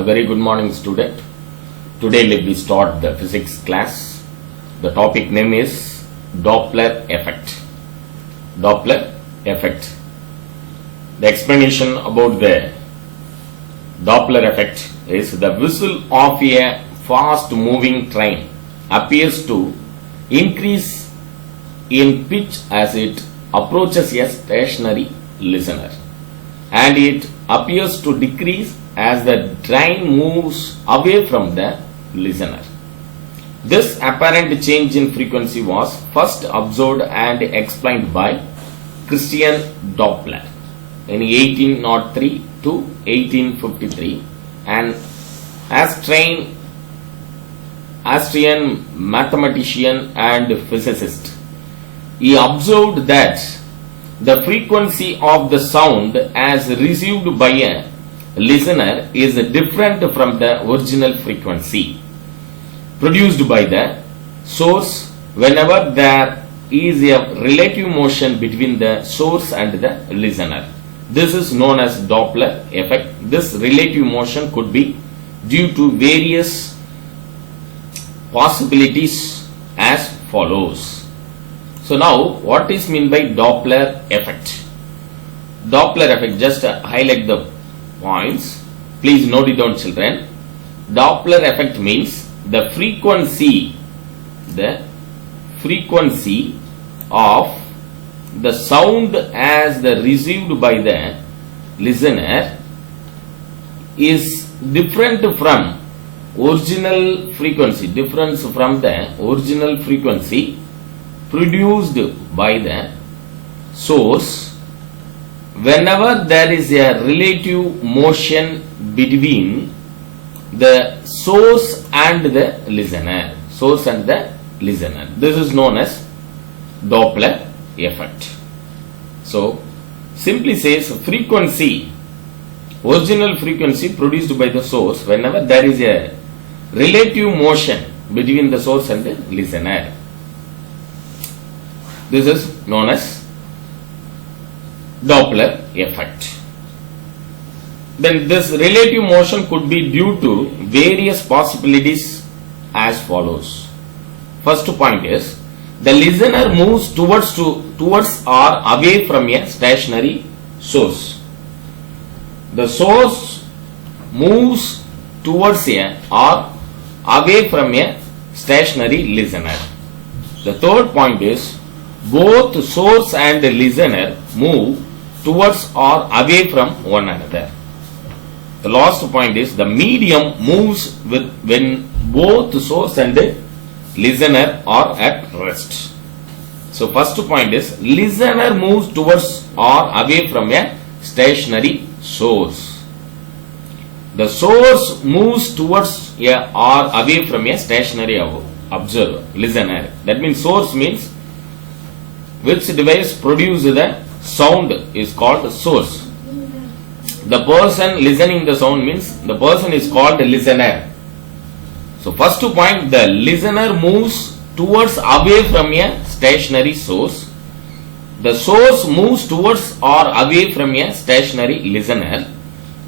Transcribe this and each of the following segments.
A very good morning, student. Today let me start the physics class. The topic name is Doppler effect. Doppler effect. The explanation about the Doppler effect is the whistle of a fast moving train appears to increase in pitch as it approaches a stationary listener, and it appears to decrease as the train moves away from the listener. This apparent change in frequency was first observed and explained by Christian Doppler in 1803 to 1853, an Austrian mathematician and physicist. He observed that the frequency of the sound as received by a listener is different from the original frequency produced by the source whenever there is a relative motion between the source and the listener. This is known as Doppler effect. This relative motion could be due to various possibilities as follows. So now, what is meant by Doppler effect? Doppler effect, just highlight the points. Please note it down, children. Doppler effect means the frequency of the sound as the received by the listener is different from original frequency, difference from the original frequency produced by the source whenever there is a relative motion between the source and the listener. Source and the listener. This is known as Doppler effect. So, simply says frequency, original frequency produced by the source whenever there is a relative motion between the source and the listener. This is known as Doppler effect. Then this relative motion could be due to various possibilities as follows. First point is the listener moves towards or away from a stationary source. The source moves towards a or away from a stationary listener. The third point is both source and listener move towards or away from one another. The last point is the medium moves when both source and listener are at rest. So first point is listener moves towards or away from a stationary source. The source moves towards or away from a stationary observer, listener. That means source means which device produces the sound is called source. The person listening the sound means the person is called listener. So first point, the listener moves towards away from a stationary source. The source moves towards or away from a stationary listener.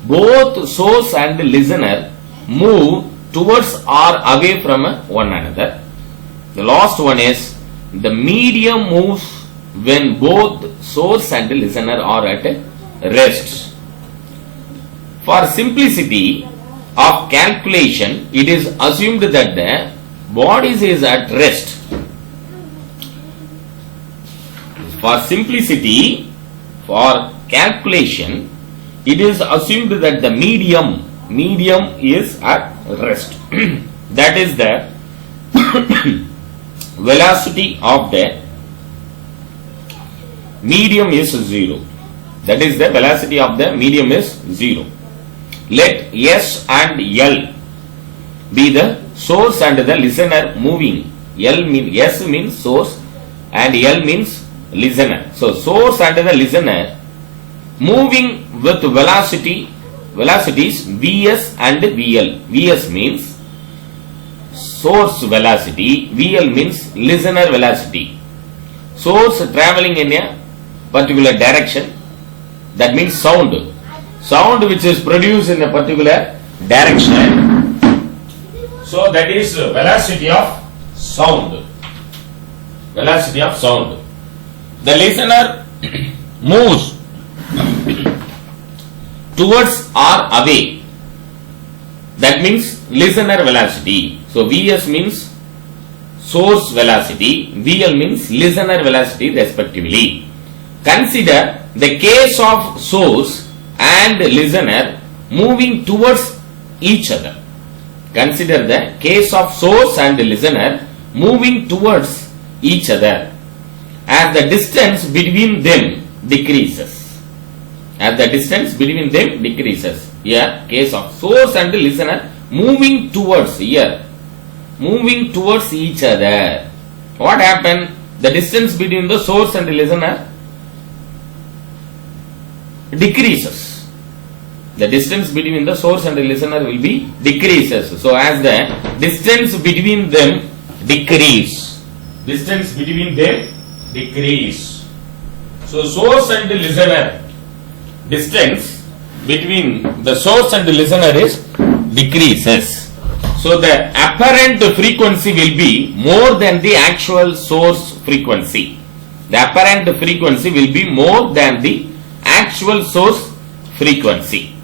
Both source and listener move towards or away from one another. The last one is the medium moves when both source and listener are at rest. For simplicity of calculation, it is assumed that the body is at rest. For simplicity, for calculation, it is assumed that the medium is at rest. That is the velocity of the medium is 0. That is the velocity of the medium is 0. Let S and L be the source and the listener moving. S means source and L means listener. So source and the listener moving with velocities Vs and Vl. Vs means source velocity, Vl means listener velocity. Source traveling in a particular direction, that means sound. Sound which is produced in a particular direction. So that is velocity of sound. Velocity of sound. The listener moves towards or away. That means listener velocity. So Vs means source velocity, VL means listener velocity respectively. Consider the case of source and listener moving towards each other. Consider the case of source and listener moving towards each other as the distance between them decreases. As the distance between them decreases. Here, case of source and listener moving towards here. Moving towards each other. What happened? The distance between the source and the listener decreases. The distance between the source and the listener will be decreases. So as the distance between them decrease. Distance between them decrease. So source and the listener, distance between the source and the listener is decreases. So the apparent frequency will be more than the actual source frequency. The apparent frequency will be more than the actual source frequency.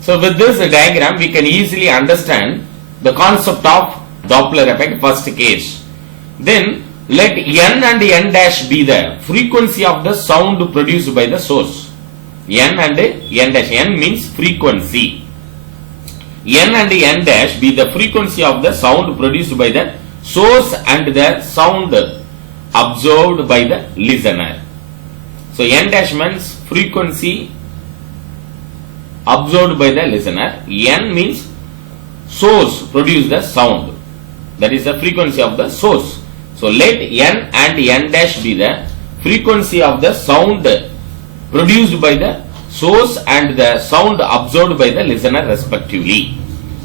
So with this diagram we can easily understand the concept of Doppler effect first case. Then let n and n dash be the frequency of the sound produced by the source. N and n dash. N means frequency. N and n dash be the frequency of the sound produced by the source and the sound absorbed by the listener. So n dash means frequency absorbed by the listener. N means source produce the sound. That is the frequency of the source. So let n and n dash be the frequency of the sound produced by the source and the sound absorbed by the listener respectively.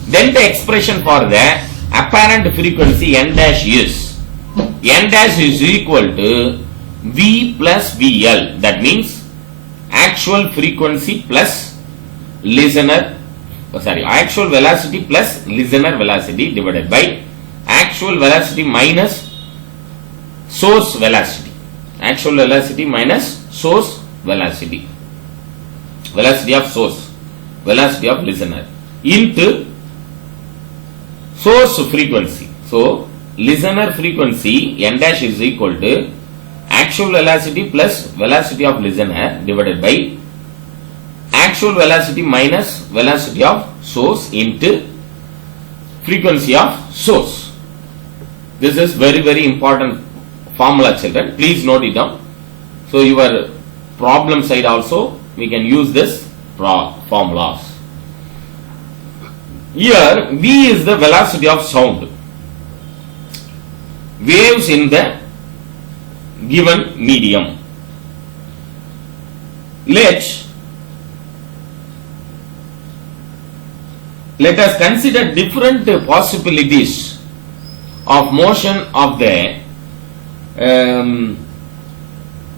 Then the expression for the apparent frequency n dash is equal to V plus VL. That means actual frequency plus actual velocity plus listener velocity divided by actual velocity minus source velocity. Actual velocity minus source velocity. Velocity of source, velocity of listener into source frequency. So listener frequency n dash is equal to actual velocity plus velocity of listener divided by actual velocity minus velocity of source into frequency of source. This is very important formula, children. Please note it down. So your problem side also we can use this formulas. Here V is the velocity of sound. Waves in the given medium. Let us consider different possibilities of motion of the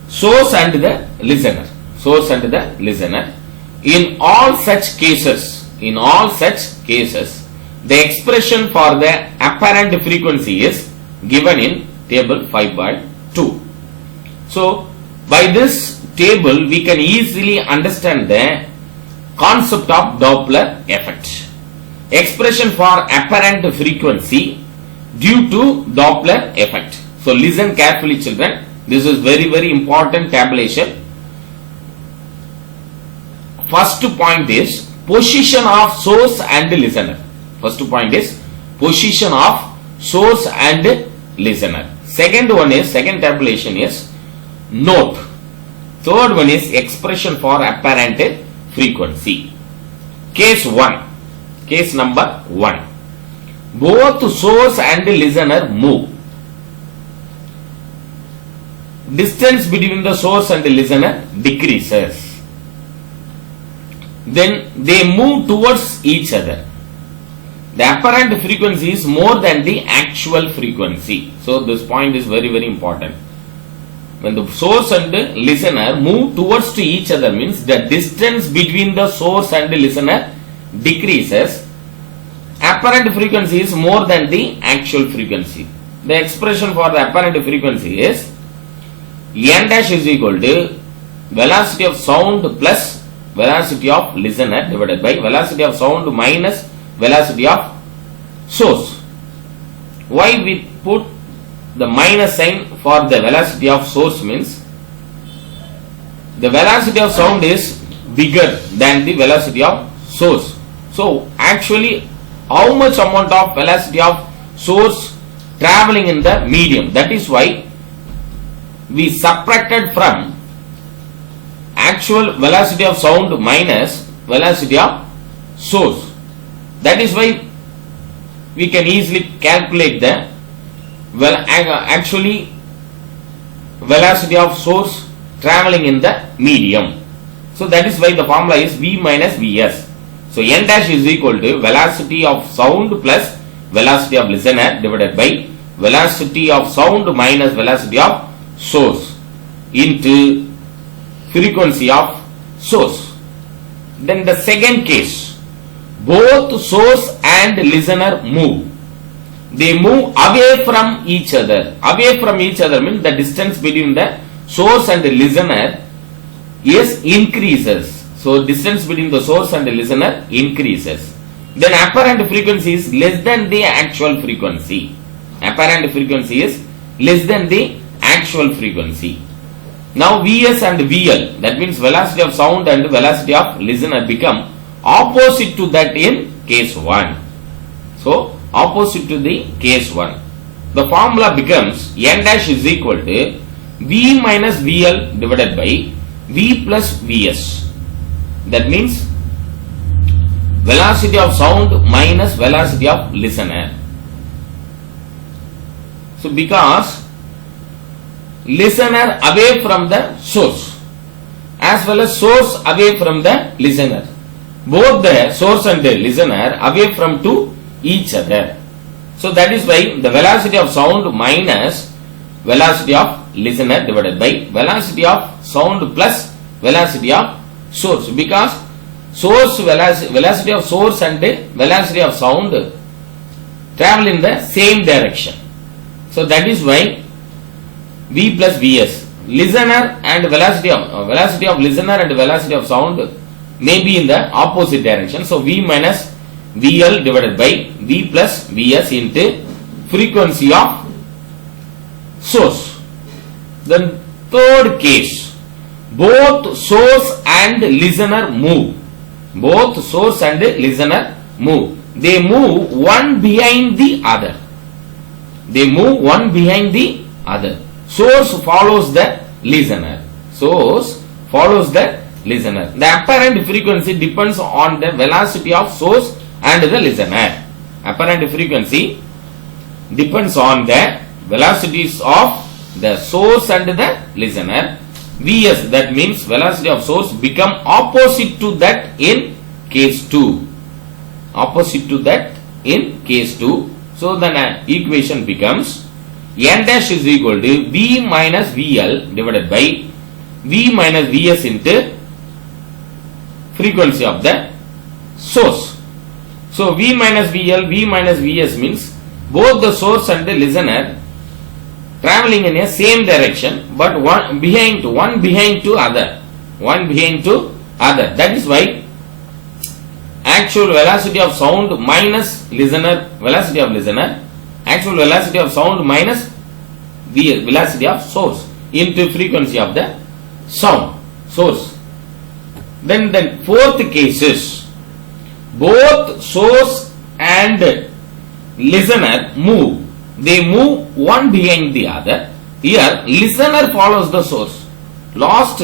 source and the listener. Source and the listener. In all such cases, the expression for the apparent frequency is given in table 5.2. So by this table we can easily understand the concept of Doppler effect. Expression for apparent frequency due to Doppler effect. So listen carefully, children. This is very important tabulation. First point is position of source and listener. First point is position of source and listener. Second tabulation is note. Third one is expression for apparent frequency. Case number 1. Both source and listener move. Distance between the source and the listener decreases. Then they move towards each other. The apparent frequency is more than the actual frequency. So this point is very important. When the source and the listener move towards to each other means the distance between the source and the listener decreases apparent frequency is more than the actual frequency. The expression for the apparent frequency is n dash is equal to velocity of sound plus velocity of listener divided by velocity of sound minus velocity of source. Why we put the minus sign for the velocity of source means the velocity of sound is bigger than the velocity of source. So actually how much amount of velocity of source traveling in the medium, that is why we subtracted from actual velocity of sound minus velocity of source. That is why we can easily calculate the actually velocity of source traveling in the medium. So that is why the formula is V minus Vs. So n dash is equal to velocity of sound plus velocity of listener divided by velocity of sound minus velocity of source into frequency of source. Then the second case, both source and listener move. They move away from each other. Away from each other means the distance between the source and the listener is increases. So distance between the source and the listener increases. Then apparent frequency is less than the actual frequency. Apparent frequency is less than the actual frequency. Now Vs and Vl, that means velocity of sound and velocity of listener, become opposite to that in case 1. So opposite to the case 1. The formula becomes n dash is equal to V minus Vl divided by V plus Vs. That means velocity of sound minus velocity of listener. So because listener away from the source as well as source away from the listener, both the source and the listener away from to each other. So that is why the velocity of sound minus velocity of listener divided by velocity of sound plus velocity of source, because source velocity of source and velocity of sound travel in the same direction. So that is why V plus Vs, listener and velocity of listener and velocity of sound may be in the opposite direction. So V minus Vl divided by V plus Vs into frequency of source. Then third case, both source and listener move. Both source and listener move. They move one behind the other. They move one behind the other. Source follows the listener. Source follows the listener. The apparent frequency depends on the velocity of source and the listener. Apparent frequency depends on the velocities of the source and the listener. Vs, that means velocity of source, become opposite to that in case 2. Opposite to that in case 2. So the equation becomes n dash is equal to V minus Vl divided by V minus Vs into frequency of the source. So V minus Vl, V minus Vs means both the source and the listener traveling in a same direction, but one behind to other. One behind to other. That is why actual velocity of sound minus listener, velocity of listener, actual velocity of sound minus the velocity of source into frequency of the sound source. Then the fourth case is both source and listener move. They move one behind the other. Here listener follows the source. Last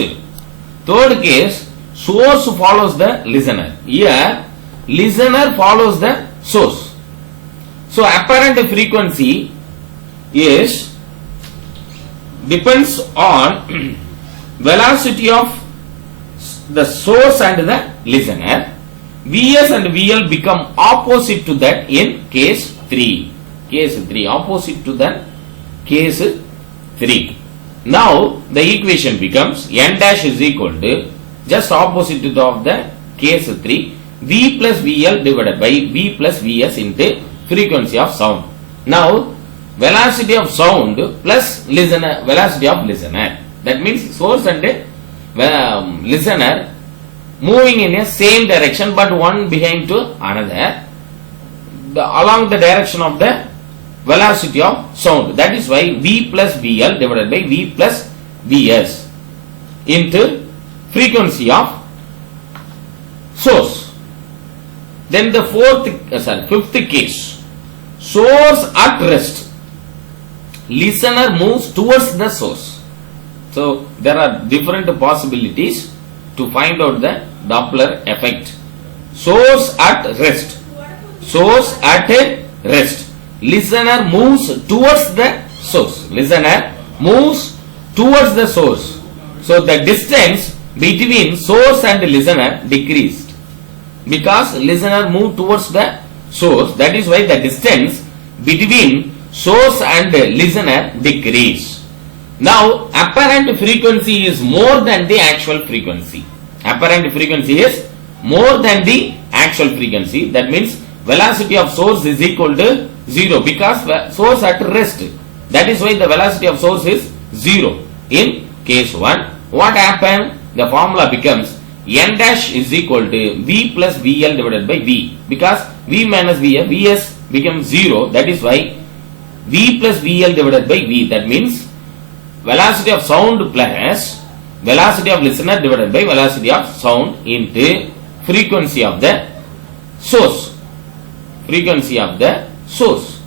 third case, source follows the listener. Here listener follows the source. So apparent frequency is depends on velocity of the source and the listener. Vs and Vl become opposite to that in case 3. Case 3, opposite to the case 3. Now the equation becomes n dash is equal to just opposite to the case 3, V plus VL divided by V plus Vs into frequency of sound. Now, velocity of sound plus listener, velocity of listener. That means source and listener moving in a same direction but one behind to another along the direction of the velocity of sound. That is why V plus VL divided by V plus Vs into frequency of source. Then the fifth case, source at rest. Listener moves towards the source. So there are different possibilities to find out the Doppler effect. Source at rest. Source at rest. Listener moves towards the source. Listener moves towards the source. So the distance between source and listener decreased. Because listener moved towards the source, that is why the distance between source and listener decreased. Now, apparent frequency is more than the actual frequency. Apparent frequency is more than the actual frequency. That means velocity of source is equal to 0 because source at rest. That is why the velocity of source is 0. In case 1, what happened? The formula becomes n dash is equal to V plus VL divided by V. Because V minus VL, Vs becomes 0. That is why V plus VL divided by V. That means velocity of sound plus velocity of listener divided by velocity of sound into frequency of the source. Frequency of the source.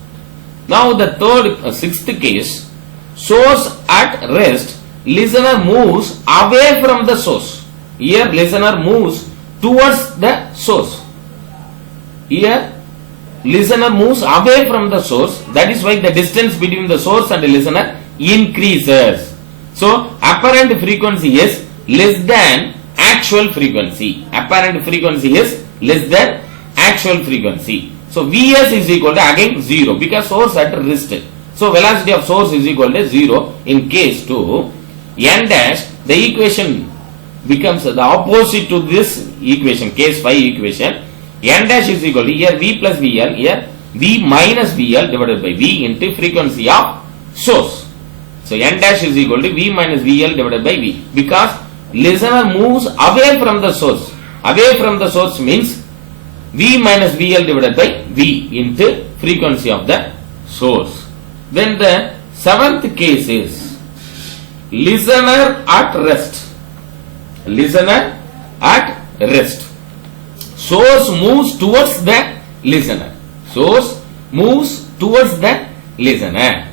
Now the sixth case, source at rest, listener moves away from the source. Here listener moves towards the source. Here listener moves away from the source. That is why the distance between the source and the listener increases. So apparent frequency is less than actual frequency. Apparent frequency is less than actual frequency. So Vs is equal to again 0 because source at rest. So velocity of source is equal to 0 in case 2. N dash, the equation becomes the opposite to this equation, case 5 equation. N dash is equal to here V plus VL, here V minus VL divided by V into frequency of source. So N dash is equal to V minus VL divided by V because listener moves away from the source. Away from the source means V minus VL divided by V into frequency of the source. Then the seventh case is listener at rest. Listener at rest. Source moves towards the listener. Source moves towards the listener.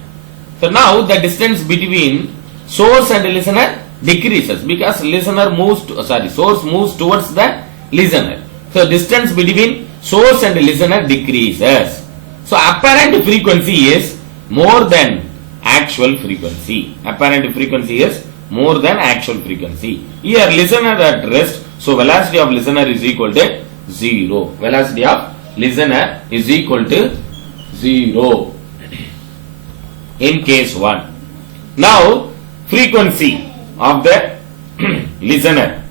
So now the distance between source and listener decreases because listener moves to, source moves towards the listener. So distance between source and listener decreases. So apparent frequency is more than actual frequency. Apparent frequency is more than actual frequency. Here listener at rest, so velocity of listener is equal to 0. Velocity of listener is equal to 0 in case 1. Now frequency of the listener,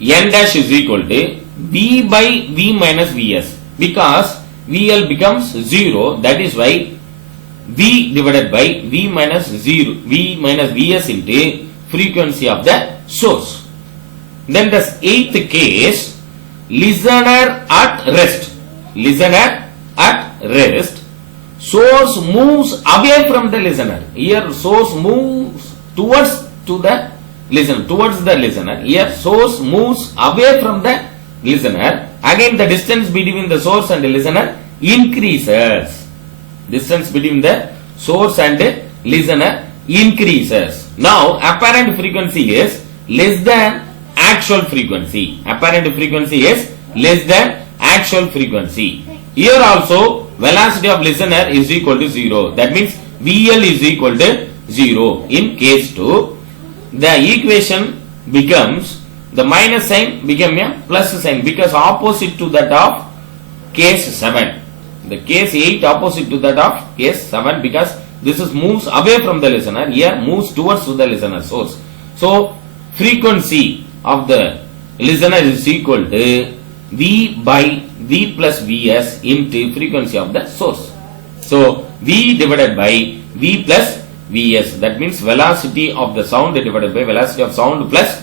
N dash is equal to V by V minus Vs because VL becomes 0. That is why V divided by V minus 0, V minus Vs into frequency of the source. Then the eighth case, listener at rest. Listener at rest. Source moves away from the listener. Here source moves towards the listener. Here source moves away from the listener. Again the distance between the source and the listener increases. Distance between the source and the listener increases. Now apparent frequency is less than actual frequency. Apparent frequency is less than actual frequency. Here also velocity of listener is equal to 0. That means VL is equal to 0. In case 2, the equation becomes, the minus sign become a plus sign because opposite to that of case 7. The case 8 opposite to that of case 7 because this is moves away from the listener, here moves towards the listener source. So frequency of the listener is equal to V by V plus Vs into frequency of the source. So, V divided by V plus Vs, that means velocity of the sound divided by velocity of sound plus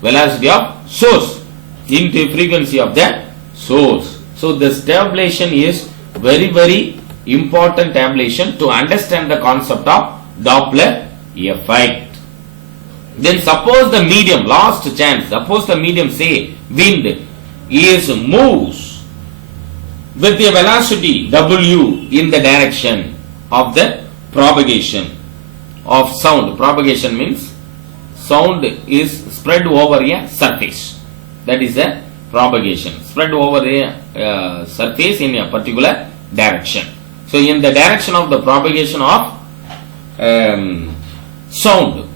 velocity of source into frequency of the source. So, this tabulation is very important tabulation to understand the concept of Doppler effect. Then suppose the medium, last chance, suppose the medium, say wind, moves with a velocity W in the direction of the propagation of sound. Propagation means sound is spread over a surface. That is a propagation. Spread over a surface in a particular direction. So, in the direction of the propagation of sound.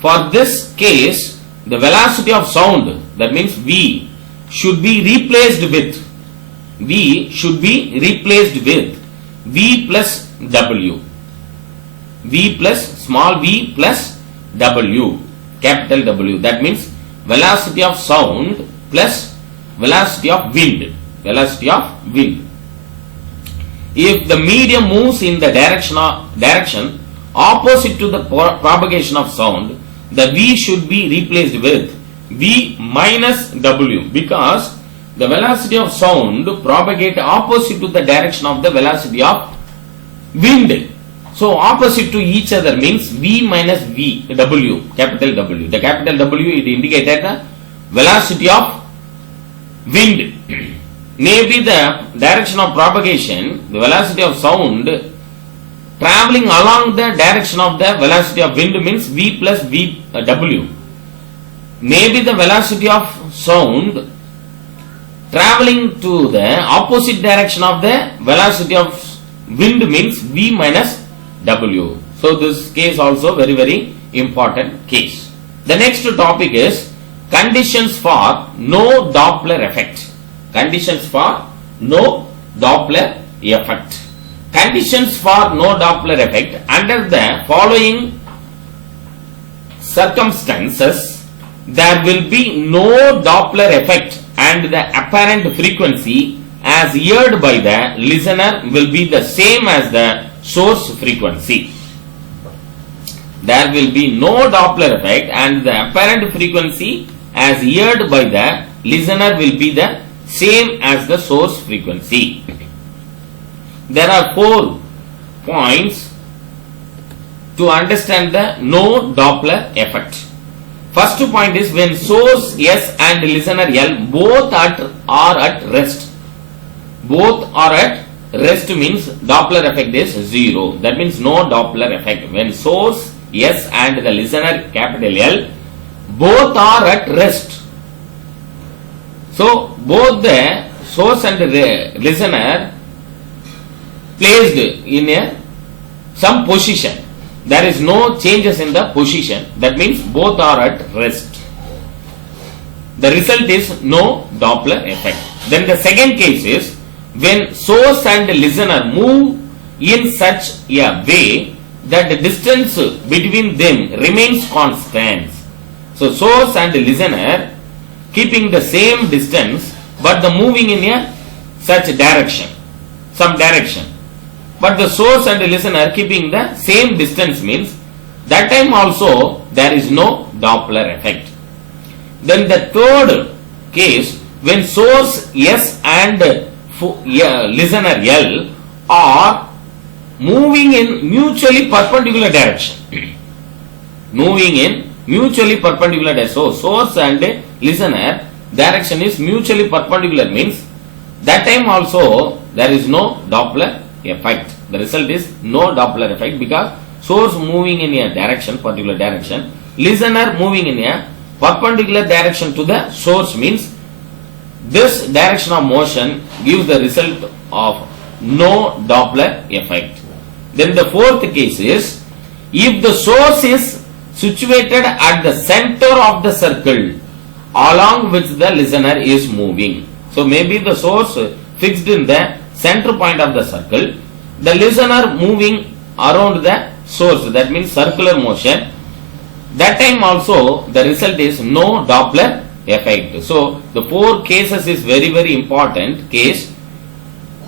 For this case, the velocity of sound, that means V, should be replaced with V plus W. V plus small v plus W, capital W. That means velocity of sound plus velocity of wind. Velocity of wind. If the medium moves in the direction opposite to the propagation of sound, the V should be replaced with V minus W, because the velocity of sound propagate opposite to the direction of the velocity of wind. So, opposite to each other means V minus V, W, capital W. The capital W, it indicated the velocity of wind. Maybe the direction of propagation, the velocity of sound traveling along the direction of the velocity of wind means V plus V W. Maybe the velocity of sound traveling to the opposite direction of the velocity of wind means V minus W. So, this case also very important case. The next topic is conditions for no Doppler effect. Conditions for no Doppler effect. Conditions for no Doppler effect under the following circumstances, there will be no Doppler effect and the apparent frequency as heard by the listener will be the same as the source frequency. There will be no Doppler effect and the apparent frequency as heard by the listener will be the same as the source frequency. There are 4 points to understand the no Doppler effect. First point is when source S and listener L both are at rest. Both are at rest means Doppler effect is 0. That means no Doppler effect. When source S and the listener capital L both are at rest. So, both the source and the listener placed in some position. There is no changes in the position. That means both are at rest. The result is no Doppler effect. Then the second case is when source and listener move in such a way that the distance between them remains constant. So, source and listener keeping the same distance but the moving in a such direction, some direction. But the source and the listener keeping the same distance means that time also there is no Doppler effect. Then the third case, when source S and listener L are moving in mutually perpendicular direction. Moving in mutually perpendicular direction. So, source and listener direction is mutually perpendicular means that time also there is no Doppler effect. The result is no Doppler effect because source moving in a direction, particular direction, listener moving in a perpendicular direction to the source means this direction of motion gives the result of no Doppler effect. Then the fourth case is if the source is situated at the center of the circle along which the listener is moving. So maybe the source fixed in the center point of the circle, the listener moving around the source, that means circular motion. That time also the result is no Doppler effect. So the 4 cases is very very important case,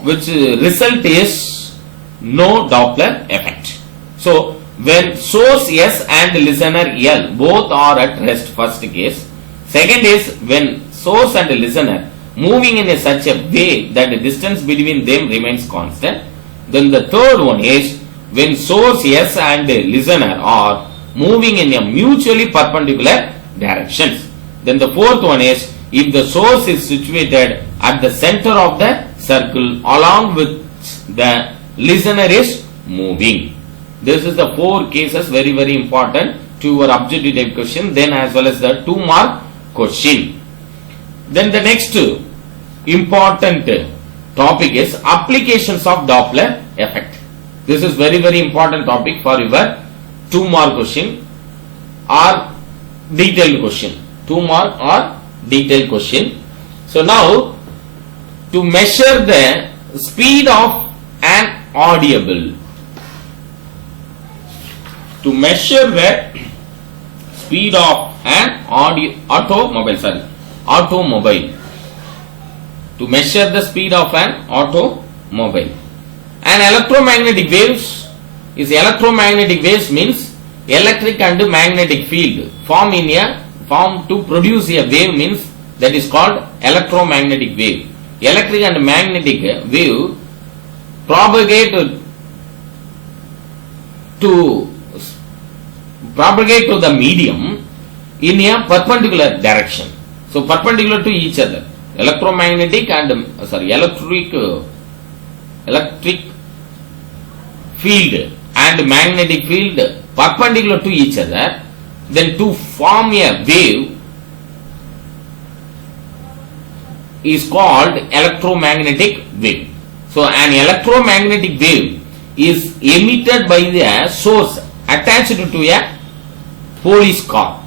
which result is no Doppler effect. So when source S and listener L both are at rest, first case. Second is when source and listener moving in such a way that the distance between them remains constant. Then the third one is when source S and listener are moving in a mutually perpendicular directions. Then the fourth one is if the source is situated at the center of the circle along with the listener is moving. This is the 4 cases, very very important to your objective type question, then as well as the 2 mark question. Then the next important topic is applications of Doppler effect. This is very very important topic for your 2 mark question or detailed question. 2 mark or detailed question. So now to measure the speed of an audible. To measure the speed of an automobile. To measure the speed of an automobile. An electromagnetic waves means electric and magnetic field form to produce a wave means that is called electromagnetic wave. Electric and magnetic wave propagate to the medium in a perpendicular direction. So perpendicular to each other. Electromagnetic and electric field and magnetic field perpendicular to each other, then to form a wave is called electromagnetic wave. So an electromagnetic wave is emitted by the source attached to a police car.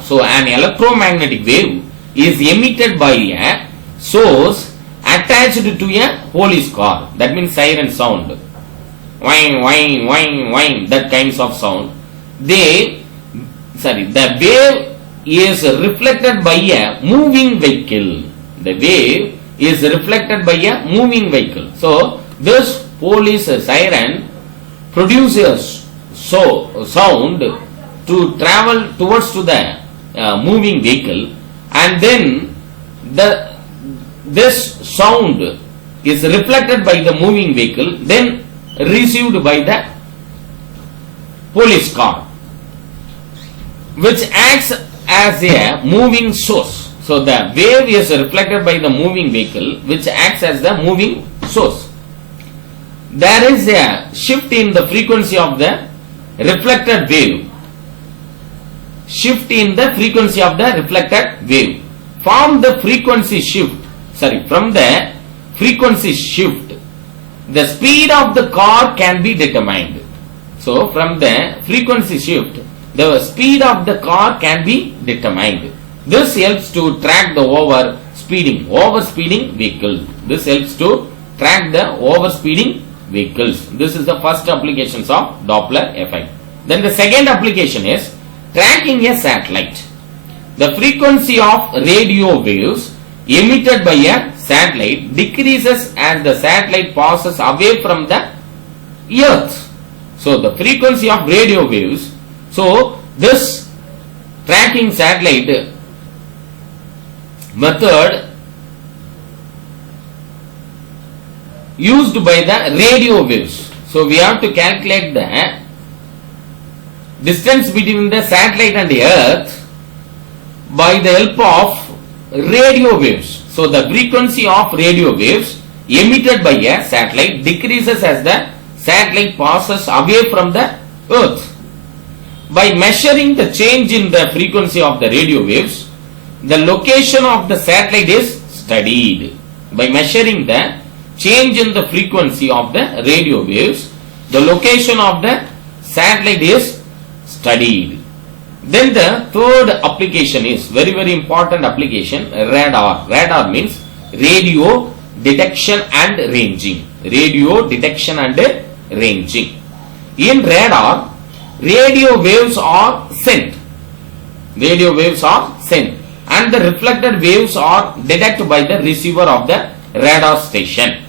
So an electromagnetic wave is emitted by a source attached to a police car. That means siren sound. Whine, whine, whine, whine, that kinds of sound. The wave is reflected by a moving vehicle. The wave is reflected by a moving vehicle. So this police siren produces sound to travel towards to the moving vehicle, and then this sound is reflected by the moving vehicle, then received by the police car, which acts as a moving source. So the wave is reflected by the moving vehicle, which acts as the moving source. There is a shift in the frequency of the reflected wave. From the frequency shift, the speed of the car can be determined. So from the frequency shift, the speed of the car can be determined. This helps to track the overspeeding vehicle. This is the first applications of Doppler effect. Then the second application is tracking a satellite. The frequency of radio waves emitted by a satellite decreases as the satellite passes away from the earth. So the frequency of radio waves, so this tracking satellite method used by the radio waves. So we have to calculate the distance between the satellite and the earth by the help of radio waves. So the frequency of radio waves emitted by a satellite decreases as the satellite passes away from the earth. By measuring the change in the frequency of the radio waves, the location of the satellite is studied. By measuring the change in the frequency of the radio waves, the location of the satellite is studied. Then the third application is very very important application, radar. Radar means radio detection and ranging. In radar, radio waves are sent Radio waves are sent and the reflected waves are detected by the receiver of the radar station.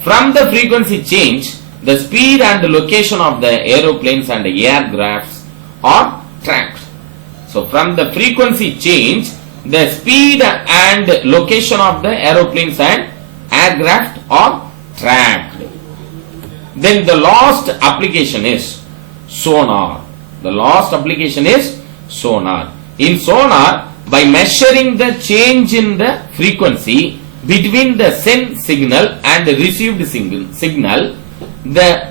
From the frequency change, the speed and location of the aeroplanes and aircrafts are tracked. So from the frequency change, the speed and location of the aeroplanes and aircraft are tracked. Then the last application is sonar. The last application is sonar. In sonar, by measuring the change in the frequency between the sent signal and the received signal, the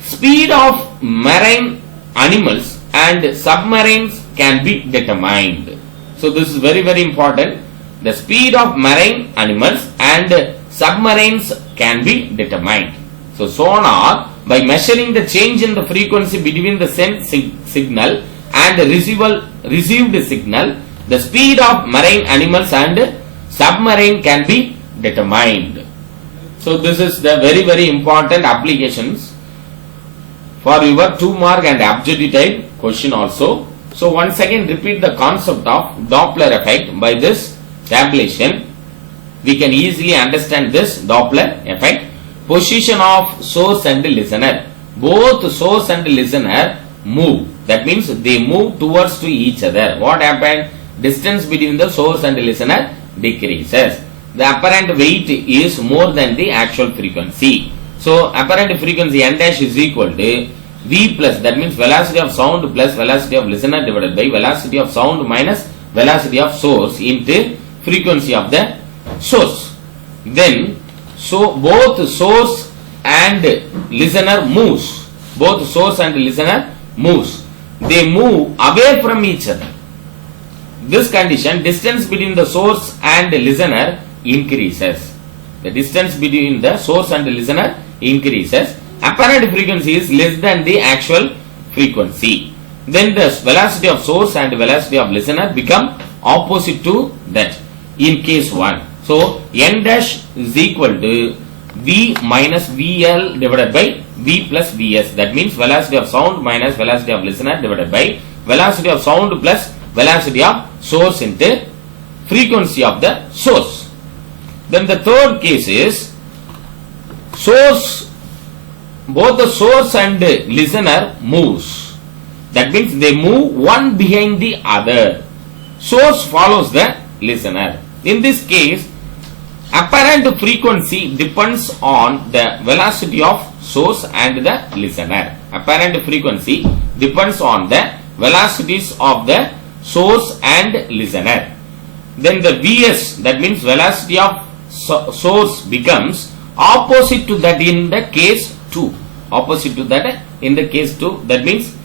speed of marine animals and submarines can be determined. So this is very, very important. The speed of marine animals and submarines can be determined. So sonar, by measuring the change in the frequency between the sent signal and the received signal, the speed of marine animals and submarine can be determined. So this is the very, very important applications for your 2 mark and objective type question also. So once again repeat the concept of Doppler effect. By this tabulation, we can easily understand this Doppler effect. Position of source and listener. Both source and listener move. That means they move towards to each other. What happened? Distance between the source and listener decreases. The apparent weight is more than the actual frequency. So apparent frequency n dash is equal to V plus, that means velocity of sound plus velocity of listener divided by velocity of sound minus velocity of source into frequency of the source. Then so both source and listener moves. Both source and listener moves. They move away from each other. This condition, distance between the source and listener increases. The distance between the source and listener increases. Apparent frequency is less than the actual frequency. Then the velocity of source and velocity of listener become opposite to that in case 1. So n dash is equal to V minus VL divided by V plus Vs. That means velocity of sound minus velocity of listener divided by velocity of sound plus velocity of source into frequency of the source. Then the third case is source, both the source and listener moves. That means they move one behind the other. Source follows the listener. In this case, apparent frequency depends on the velocity of source and the listener. Apparent frequency depends on the velocities of the source and listener. Then the Vs, that means velocity of source, becomes opposite to that in the case 2. Opposite to that in the case 2. That means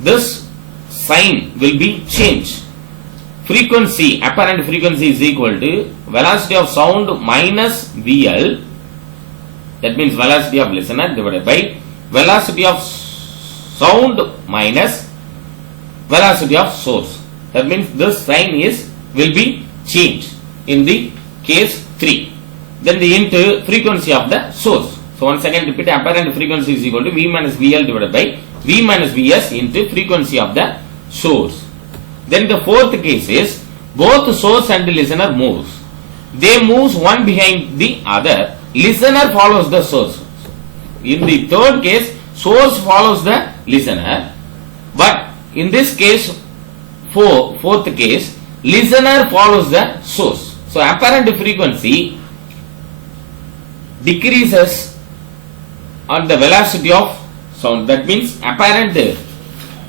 this sign will be changed. Frequency, apparent frequency is equal to velocity of sound minus VL. That means velocity of listener divided by velocity of sound minus velocity of source. That means this sign will be changed in the case 3. Then the into frequency of the source. So once again repeat, apparent frequency is equal to V minus VL divided by V minus Vs into frequency of the source. Then the fourth case is both source and listener moves. They moves one behind the other. Listener follows the source. In the third case, source follows the listener. But in this case, fourth case, listener follows the source. So apparent frequency decreases on the velocity of sound. That means apparent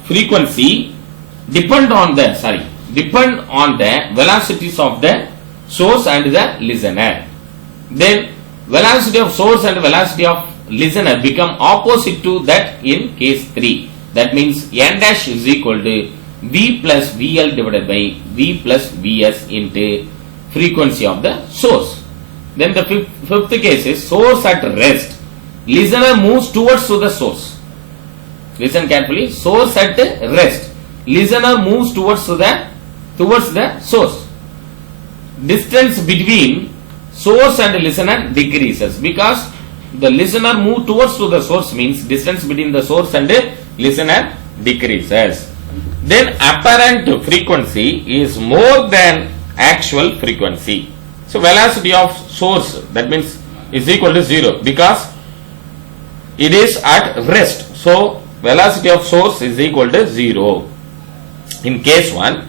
frequency depend on the velocities of the source and the listener. Then velocity of source and velocity of listener become opposite to that in case 3. That means n dash is equal to V plus VL divided by V plus Vs into frequency of the source. Then the fifth case is source at rest. Listener moves towards to the source. Listen carefully. Source at rest. Listener moves towards the source. Distance between source and listener decreases because the listener move towards to the source means distance between the source and listener decreases. then apparent frequency is more than actual frequency. So velocity of source, that means is equal to 0 because it is at rest. So velocity of source is equal to 0. In case 1,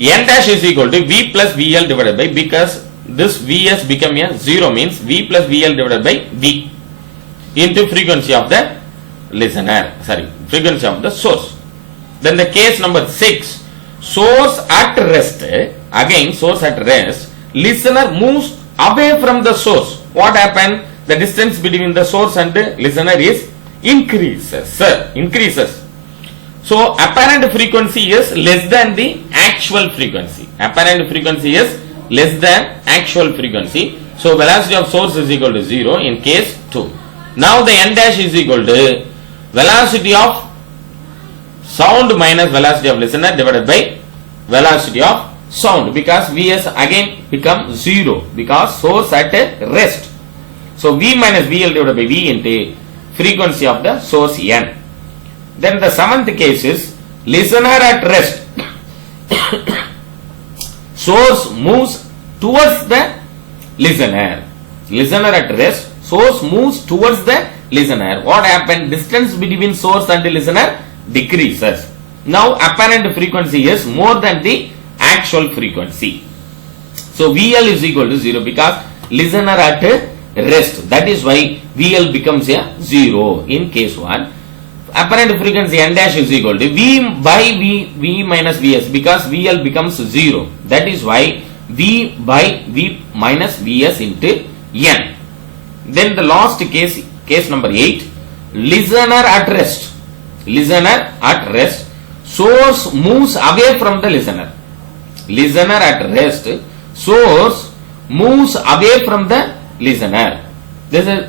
n dash is equal to v plus vl divided by, because this vs become a 0 means v plus vl divided by v into frequency of the listener, frequency of the source. Then the case number 6, source at rest, again source at rest, listener moves away from the source. What happened? The distance between the source and the listener is increases. So apparent frequency is less than the actual frequency. Apparent frequency is less than actual frequency. So velocity of source is equal to 0 in case 2. Now the n dash is equal to velocity of sound minus velocity of listener divided by velocity of sound, because Vs again become 0 because source at rest. So V minus VL divided by V into frequency of the source n. Then the 7th case is listener at rest. Source moves towards the listener. Listener at rest, source moves towards the listener. What happened? Distance between source and the listener decreases. Now apparent frequency is more than the actual frequency. So VL is equal to 0 because listener at rest. That is why VL becomes a 0 in case 1. Apparent frequency n dash is equal to V by V minus Vs, because VL becomes 0. That is why V by V minus Vs into n. Then the last case, case number 8, listener at rest. Listener at rest, source moves away from the listener. Listener at rest, source moves away from the listener. In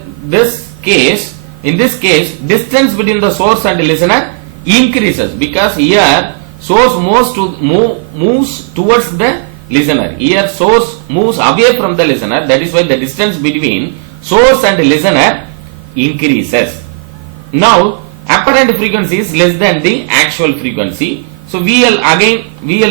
this case, distance between the source and the listener increases, because here source moves towards the listener. Here source moves away from the listener. That is why the distance between source and listener increases. Now apparent frequency is less than the actual frequency. So VL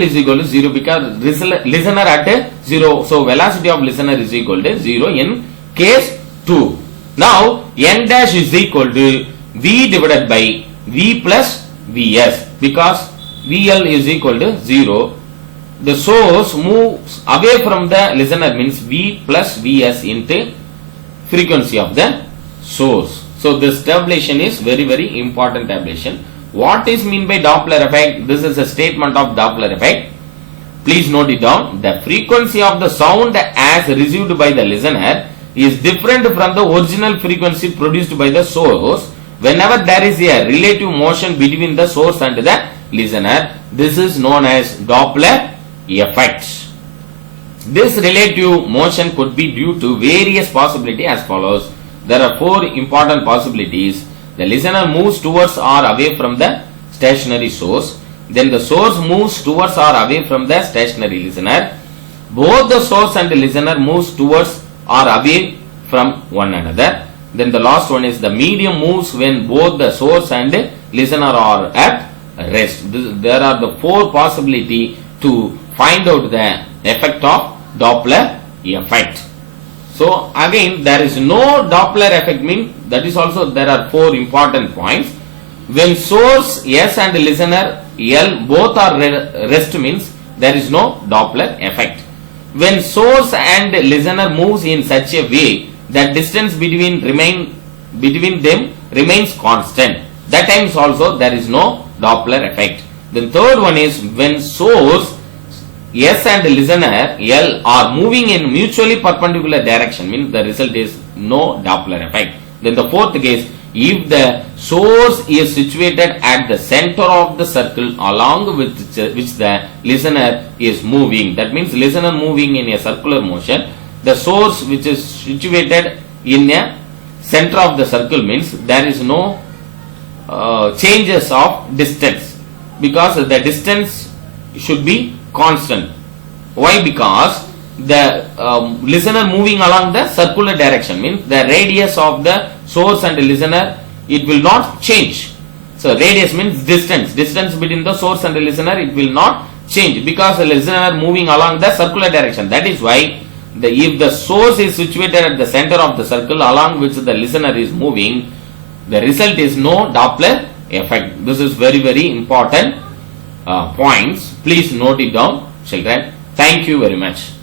is equal to 0 because listener at 0. So velocity of listener is equal to 0 in case 2. Now n dash is equal to V divided by V plus Vs, because VL is equal to 0. The source moves away from the listener means V plus Vs into frequency of the source. So this tabulation is very, very important tabulation. What is mean by Doppler effect? This is a statement of Doppler effect. Please note it down. The frequency of the sound as received by the listener is different from the original frequency produced by the source whenever there is a relative motion between the source and the listener. This is known as Doppler effect. This relative motion could be due to various possibilities as follows. There are 4 important possibilities. The listener moves towards or away from the stationary source. Then the source moves towards or away from the stationary listener. Both the source and the listener moves towards or away from one another. Then the last one is the medium moves when both the source and the listener are at rest. There are the 4 possibilities to find out the effect of Doppler effect. So again, there is no Doppler effect mean, that is also there are 4 important points. When source S and listener L both are rest means there is no Doppler effect. When source and listener moves in such a way that distance between them remains constant, that times also there is no Doppler effect. Then third one is when source S and listener L are moving in mutually perpendicular direction, means the result is no Doppler effect. Then the fourth case, if the source is situated at the center of the circle along with which the listener is moving, that means listener moving in a circular motion, the source which is situated in a center of the circle means there is no changes of distance, because the distance should be constant. Why? Because the listener moving along the circular direction means the radius of the source and the listener, it will not change. So radius means distance. Distance between the source and the listener, it will not change because the listener moving along the circular direction. That is why if the source is situated at the center of the circle along which the listener is moving, the result is no Doppler effect. This is very, very important points. Please note it down, children. Thank you very much.